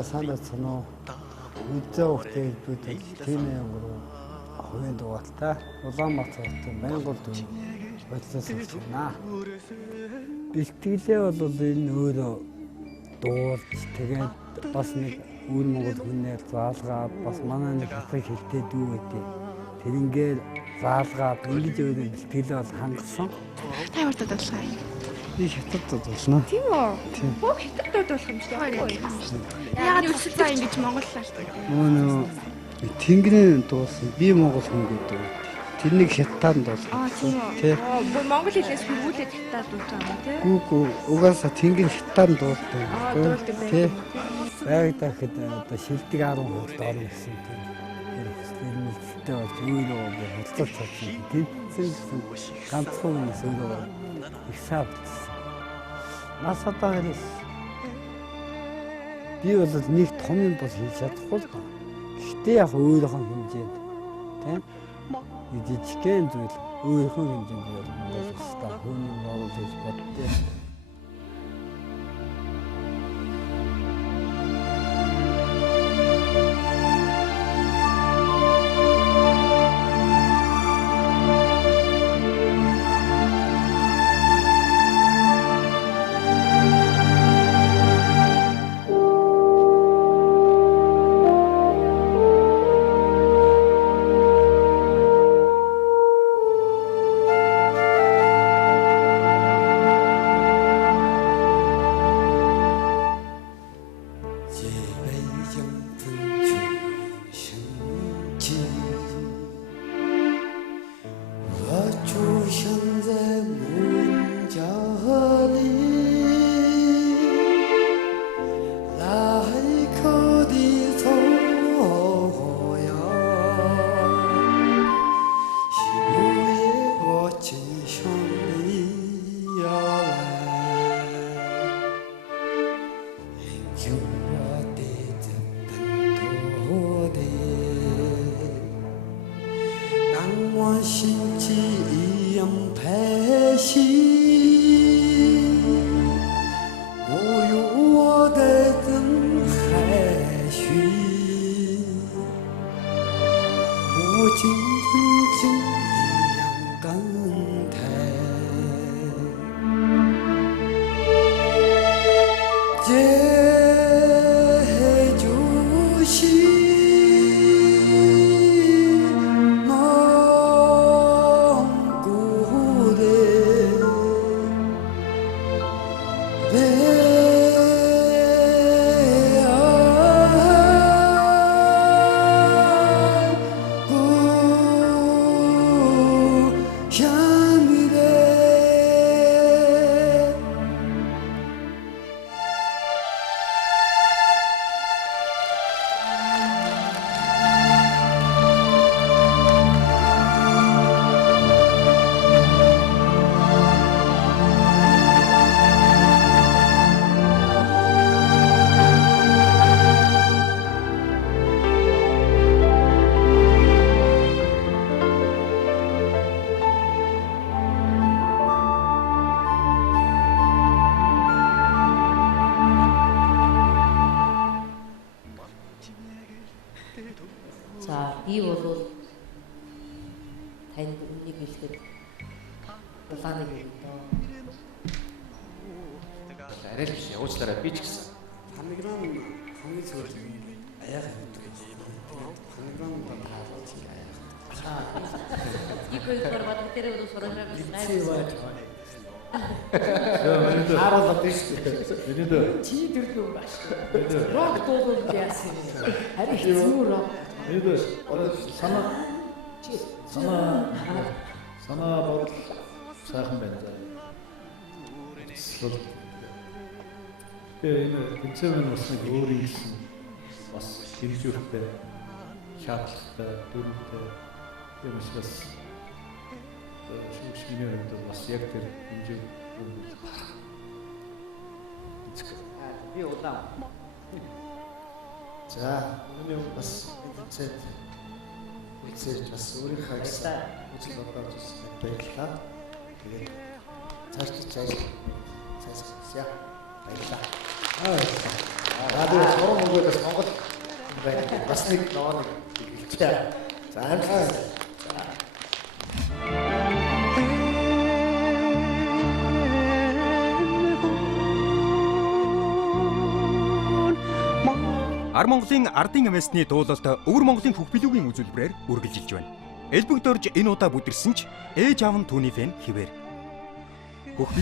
санацсан уу? Үзээ ухтай хэлбэртэй тийм юм руу хувийн дугаалтай Улаанбаатар хотын Монгол төв болцоос авчихна. Бэлтгэлээ бол энэ өөрөө дуулж тэгээд бас нэг үр Монгол хүнээр заалгаад бас манай нэг хатаг хэлтэй дүү гэдэг. Тэрнгээр заалгаад ингэж өөрөө бэлтгэлээ бол хангасан. Та ямар дуудлагаа юм? Би хятад дуулна. Тийм үү? Оо хятад дуулах юм шиг байна. Яагаад өсөлтөө ингэж монголлаар Нөө Тэнгэрийн дуулсан. Би монгол хүн гэдэг. Тэрнийг хятадаар дуулсан. Тийм үү? Оо монгол хэлээс хөрвүүлээд хятадаар дуулсан юм тий? Гүү угаасаа тэнгэр хятадаар дуулдаг. Дуулдаг байх. Байгдаа хэд одоо шилдэг 10% доор гэсэн тийм. Нэлттэй болж өөрөө хөдөлж чадсан. Тэнцсэн ганцхан хүмүүс өөрөө их савдсан. Насадаа хэрэгс. Би бол нэг том юм бол хийж чадахгүй л байна. Гэхдээ яг өөрийнхөө хэмжээнд тийм жижигхэн зүйл өөрийнхөө хэмжээнд бол болохтой. Хүний монгол хийж боддээ. Би бол танд үнийг хэлэхэд улааны юм доо. Арай л биш явуулчлаарай би ч гэсэн. Хамигран хамгийн зөв аяах юм гэж юм. Хамигран таалж аяах. Икой корбат тэрэ удаа сорожаа байна. Харуулаад тийш. Өнөөдөр чи дөрөв баш. Рок дуулал яасан юм. Харин хэцүү рок. Өнөөдөр санаа бодол сайхан байна. Тэгээ энэ хэмжээний бас нэг өөр юм гэсэн бас хэмжүүртэй шаардлагатай дүрмтэй юм шиг шинэ бас яг тэр хэмжээ Би удаа. За өнөөдөр бас эцэд үзэж бас өөрийнхөө гэсэн үзэл бодож баярлалаа. Тэгээд цааш ч ажил цааш баярлалаа. Надад сурам өгөөдөөс Монгол бас нэг ноо хэлчихээ. За амжилт. Ар Монголын ардын амсны дуулалт Өвөр Монголын хөх билүүгийн үзүүлбэрээр үргэлжилж байна. Элбэг дорж энэ удаа бүдэрсэн ч ээж аав нь түүний фэн хэвээр. Хөх